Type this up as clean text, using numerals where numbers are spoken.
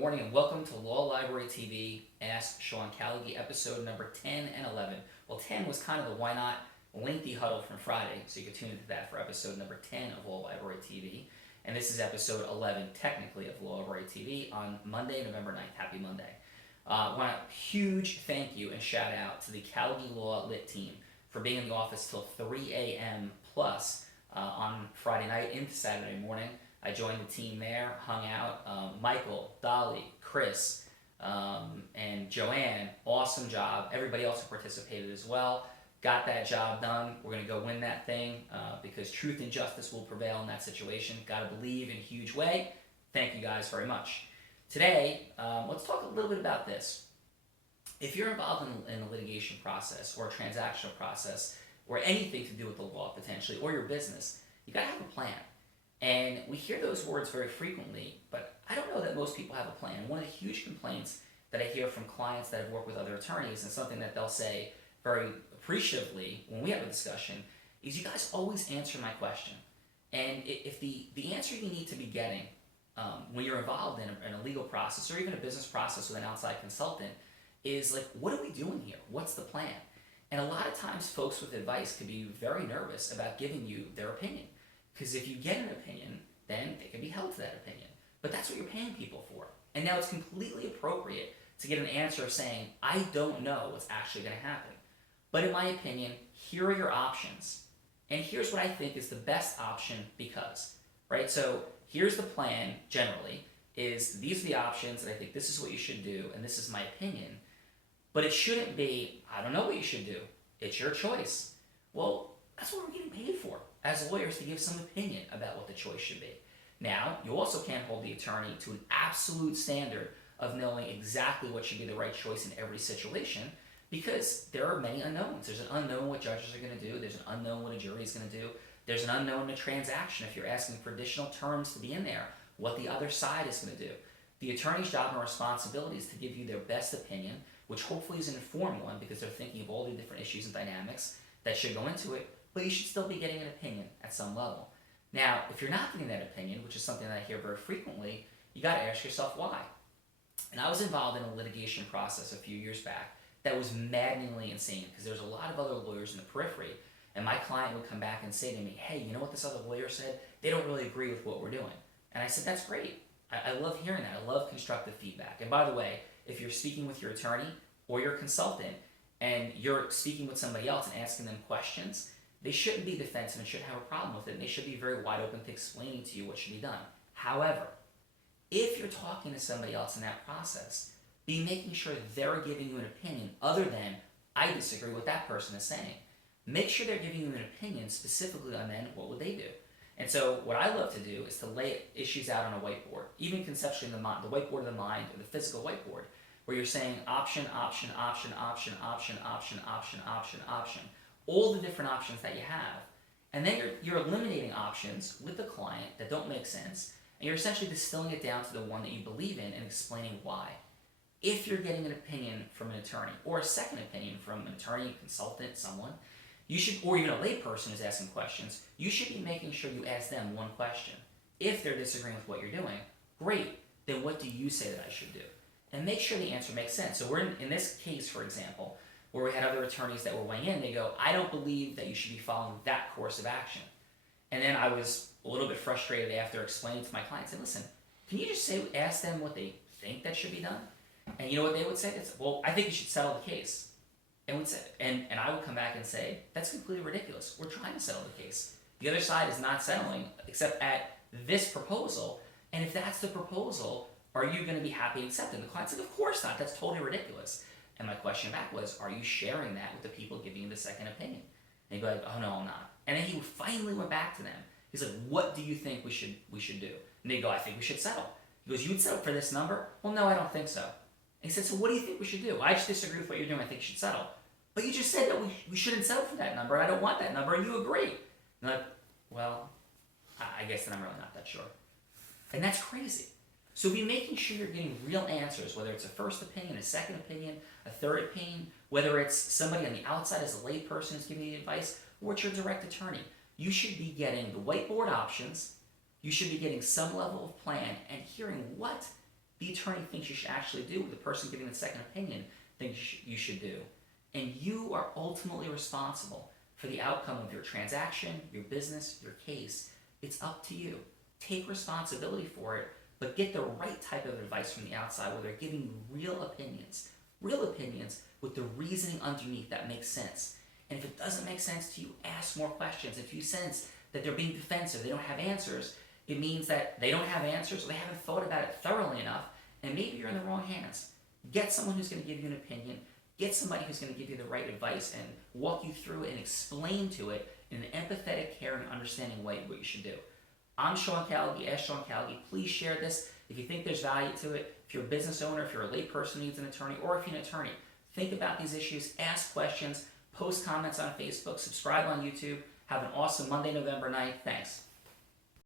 morning and welcome to Law Library TV, AskSeanCallagy, episode number 10 and 11. Well, 10 was kind of the why not lengthy huddle from Friday, so you can tune into that for episode number 10 of Law Library TV. And this is episode 11, technically, of Law Library TV on Monday, November 9th. Happy Monday. I want a huge thank you and shout out to the Callagy Law Lit team for being in the office till 3 a.m. plus on Friday night into Saturday morning. I joined the team there, hung out. Michael, Dolly, Chris, and Joanne, awesome job. Everybody else who participated as well. Got that job done. We're going to go win that thing because truth and justice will prevail in that situation. Got to believe in a huge way. Thank you guys very much. Today, let's talk a little bit about this. If you're involved in a litigation process or a transactional process or anything to do with the law potentially or your business, you got to have a plan. And we hear those words very frequently, but I don't know that most people have a plan. One of the huge complaints that I hear from clients that have worked with other attorneys, and something that they'll say very appreciatively when we have a discussion, is you guys always answer my question. And if the answer you need to be getting when you're involved in a legal process or even a business process with an outside consultant is like, what are we doing here? What's the plan? And a lot of times folks with advice could be very nervous about giving you their opinion. Because if you get an opinion, then they can be held to that opinion. But that's what you're paying people for. And now it's completely appropriate to get an answer saying, I don't know what's actually going to happen. But in my opinion, here are your options. And here's what I think is the best option because, right? So here's the plan generally, is these are the options, and I think this is what you should do, and this is my opinion. But it shouldn't be, I don't know what you should do. It's your choice. Well, that's what we're getting paid for as lawyers, to give some opinion about what the choice should be. Now, you also can't hold the attorney to an absolute standard of knowing exactly what should be the right choice in every situation because there are many unknowns. There's an unknown what judges are going to do. There's an unknown what a jury is going to do. There's an unknown in a transaction if you're asking for additional terms to be in there, what the other side is going to do. The attorney's job and responsibility is to give you their best opinion, which hopefully is an informed one because they're thinking of all the different issues and dynamics that should go into it, but you should still be getting an opinion at some level. Now, if you're not getting that opinion, which is something that I hear very frequently, you got to ask yourself why. And I was involved in a litigation process a few years back that was maddeningly insane because there's a lot of other lawyers in the periphery, and my client would come back and say to me, hey, you know what this other lawyer said? They don't really agree with what we're doing. And I said, that's great. I love hearing that. I love constructive feedback. And by the way, if you're speaking with your attorney or your consultant and you're speaking with somebody else and asking them questions, they shouldn't be defensive and shouldn't have a problem with it. And they should be very wide open to explaining to you what should be done. However, if you're talking to somebody else in that process, be making sure they're giving you an opinion other than, I disagree with what that person is saying. Make sure they're giving you an opinion specifically on then what would they do. And so what I love to do is to lay issues out on a whiteboard, even conceptually in the whiteboard of the mind or the physical whiteboard, where you're saying option, option, option, option, option, option, option, option, option, all the different options that you have. And then you're eliminating options with the client that don't make sense, and you're essentially distilling it down to the one that you believe in and explaining why. If you're getting an opinion from an attorney or a second opinion from an attorney, consultant, someone, you should, or even a layperson who's asking questions, you should be making sure you ask them one question. If they're disagreeing with what you're doing, great, then what do you say that I should do? And make sure the answer makes sense. So we're in this case, for example, where we had other attorneys that were weighing in, they go, I don't believe that you should be following that course of action. And then I was a little bit frustrated after explaining to my clients, and listen, can you just ask them what they think that should be done? And you know what they would say? It's, well, I think you should settle the case. And I would come back and say, that's completely ridiculous. We're trying to settle the case. The other side is not settling except at this proposal. And if that's the proposal, are you going to be happy accepting? The client's like, of course not. That's totally ridiculous. And my question back was, are you sharing that with the people giving you the second opinion? And he'd be like, oh, no, I'm not. And then he finally went back to them. He's like, what do you think we should do? And they go, I think we should settle. He goes, you would settle for this number? Well, no, I don't think so. And he said, so what do you think we should do? I just disagree with what you're doing. I think you should settle. But you just said that we shouldn't settle for that number. I don't want that number, and you agree. And I'm like, well, I guess that I'm really not that sure. And that's crazy. So be making sure you're getting real answers, whether it's a first opinion, a second opinion, a third opinion, whether it's somebody on the outside as a layperson who's giving you advice, or it's your direct attorney. You should be getting the whiteboard options. You should be getting some level of plan and hearing what the attorney thinks you should actually do, the person giving the second opinion thinks you should do. And you are ultimately responsible for the outcome of your transaction, your business, your case. It's up to you. Take responsibility for it, but get the right type of advice from the outside where they're giving you real opinions with the reasoning underneath that makes sense. And if it doesn't make sense to you, ask more questions. If you sense that they're being defensive, they don't have answers, it means that they don't have answers or they haven't thought about it thoroughly enough, and maybe you're in the wrong hands. Get someone who's going to give you an opinion. Get somebody who's going to give you the right advice and walk you through it and explain to it in an empathetic, caring, understanding way what you should do. I'm Sean Callagy, Ask Sean Callagy. Please share this if you think there's value to it. If you're a business owner, if you're a layperson who needs an attorney, or if you're an attorney, think about these issues, ask questions, post comments on Facebook, subscribe on YouTube. Have an awesome Monday, November 9th. Thanks.